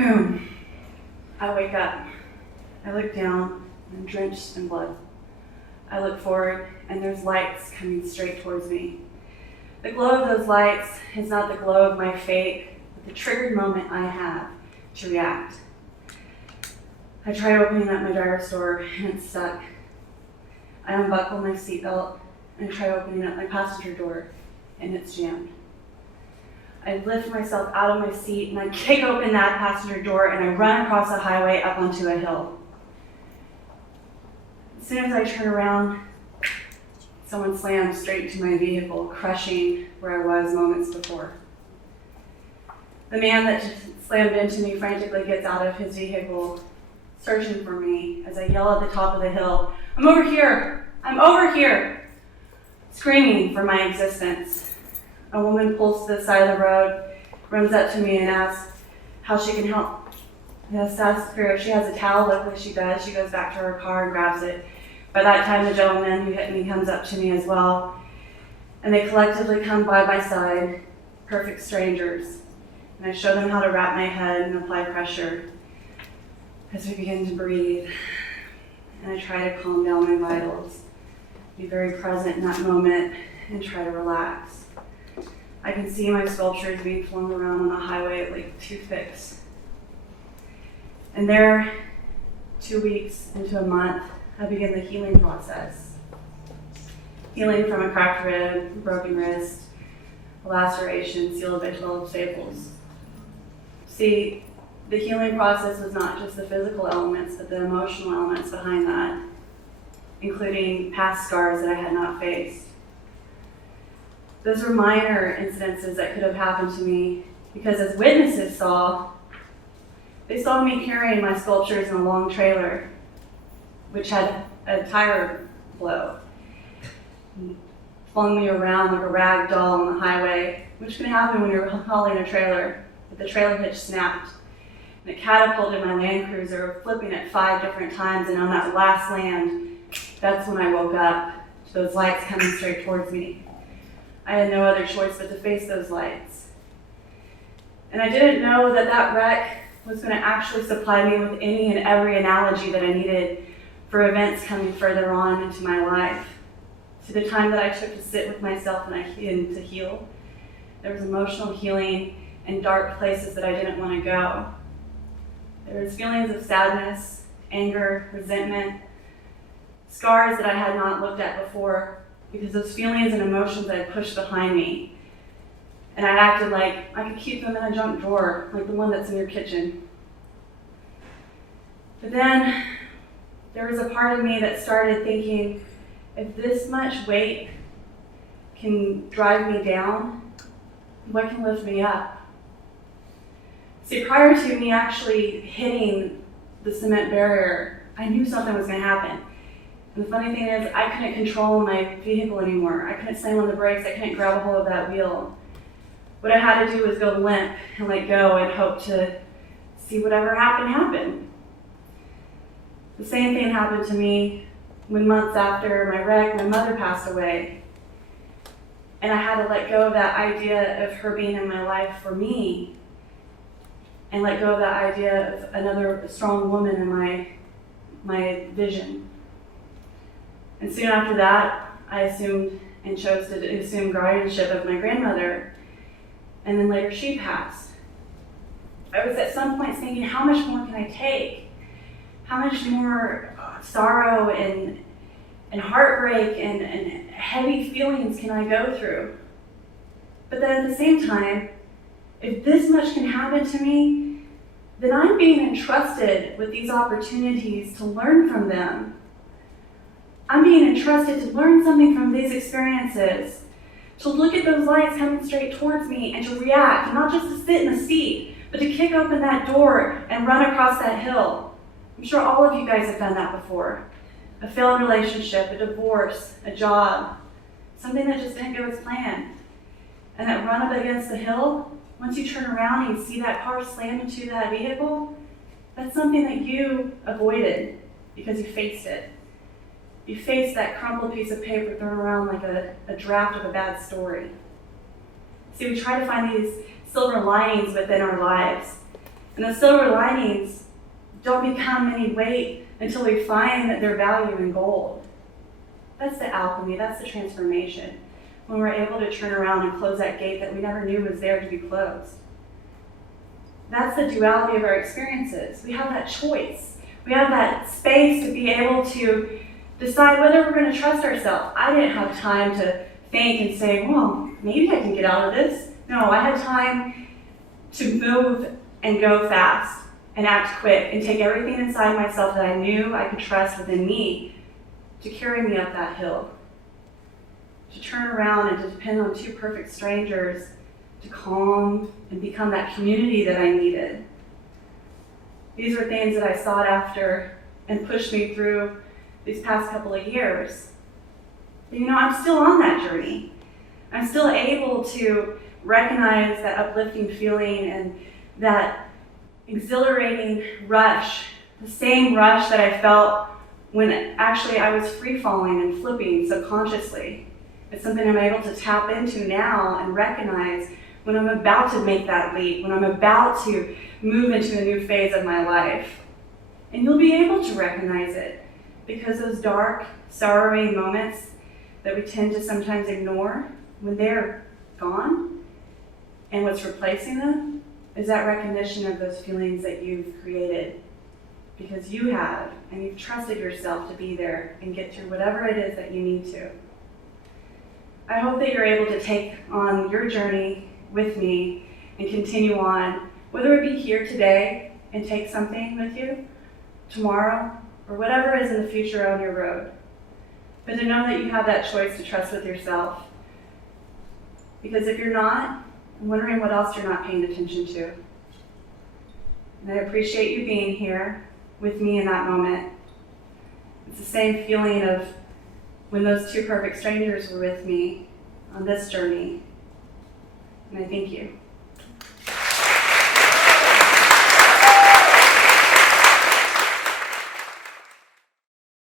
Boom. I wake up. I look down. I'm drenched in blood. I look forward, and there's lights coming straight towards me. The glow of those lights is not the glow of my fate, but the triggered moment I have to react. I try opening up my driver's door, and it's stuck. I unbuckle my seatbelt, and try opening up my passenger door, and it's jammed. I lift myself out of my seat, and I kick open that passenger door, and I run across the highway up onto a hill. As soon as I turn around, someone slams straight into my vehicle, crushing where I was moments before. The man that just slammed into me frantically gets out of his vehicle, searching for me as I yell at the top of the hill, "I'm over here! I'm over here!" Screaming for my existence. A woman pulls to the side of the road, runs up to me and asks how she can help. Yes, asks her if she has a towel. Luckily she does. She goes back to her car and grabs it. By that time, the gentleman who hit me comes up to me as well, and they collectively come by my side, perfect strangers. And I show them how to wrap my head and apply pressure as we begin to breathe. And I try to calm down my vitals, be very present in that moment, and try to relax. I can see my sculptures being flown around on the highway like toothpicks. And there, 2 weeks into a month, I begin the healing process. Healing from a cracked rib, broken wrist, a laceration sealed by 12 staples. See, the healing process was not just the physical elements, but the emotional elements behind that, including past scars that I had not faced. Those were minor incidences that could have happened to me because as witnesses saw, they saw me carrying my sculptures in a long trailer, which had a tire blow, flung me around like a rag doll on the highway, which can happen when you're hauling a trailer, but the trailer hitch snapped. And it catapulted my Land Cruiser, flipping it 5 different times, and on that last land, that's when I woke up to those lights coming straight towards me. I had no other choice but to face those lights. And I didn't know that that wreck was going to actually supply me with any and every analogy that I needed for events coming further on into my life. To the time that I took to sit with myself and to heal, there was emotional healing in dark places that I didn't want to go. There was feelings of sadness, anger, resentment, scars that I had not looked at before because those feelings and emotions I had pushed behind me. And I acted like I could keep them in a junk drawer, like the one that's in your kitchen. But then there was a part of me that started thinking, if this much weight can drive me down, what can lift me up? See, prior to me actually hitting the cement barrier, I knew something was going to happen. And the funny thing is, I couldn't control my vehicle anymore. I couldn't slam on the brakes. I couldn't grab a hold of that wheel. What I had to do was go limp and let go and hope to see whatever happened happen. The same thing happened to me when months after my wreck, my mother passed away. And I had to let go of that idea of her being in my life for me and let go of that idea of another strong woman in my vision. And soon after that, I assumed and chose to assume guardianship of my grandmother, and then later she passed. I was at some point thinking, how much more can I take? How much more sorrow and heartbreak and heavy feelings can I go through? But then at the same time, if this much can happen to me, then I'm being entrusted with these opportunities to learn from them. I'm being entrusted to learn something from these experiences, to look at those lights coming straight towards me and to react, not just to sit in the seat, but to kick open that door and run across that hill. I'm sure all of you guys have done that before. A failed relationship, a divorce, a job, something that just didn't go as planned. And that run up against the hill, once you turn around and you see that car slam into that vehicle, that's something that you avoided because you faced it. You faced that crumpled piece of paper thrown around like a draft of a bad story. See, we try to find these silver linings within our lives. And the silver linings don't become any weight until we find their value in gold. That's the alchemy, that's the transformation. When we're able to turn around and close that gate that we never knew was there to be closed. That's the duality of our experiences. We have that choice. We have that space to be able to decide whether we're going to trust ourselves. I didn't have time to think and say, well, maybe I can get out of this. No, I had time to move and go fast and act quick and take everything inside myself that I knew I could trust within me to carry me up that hill. To turn around and to depend on two perfect strangers to calm and become that community that I needed. These were things that I sought after and pushed me through these past couple of years. But I'm still on that journey. I'm still able to recognize that uplifting feeling and that exhilarating rush, the same rush that I felt when actually I was free-falling and flipping subconsciously. It's something I'm able to tap into now and recognize when I'm about to make that leap, when I'm about to move into a new phase of my life. And you'll be able to recognize it because those dark, sorrowing moments that we tend to sometimes ignore, when they're gone, and what's replacing them is that recognition of those feelings that you've created because you have, and you've trusted yourself to be there and get through whatever it is that you need to. I hope that you're able to take on your journey with me and continue on, whether it be here today and take something with you tomorrow, or whatever is in the future on your road. But to know that you have that choice to trust with yourself. Because if you're not, I'm wondering what else you're not paying attention to. And I appreciate you being here with me in that moment. It's the same feeling of when those two perfect strangers were with me on this journey. And I thank you.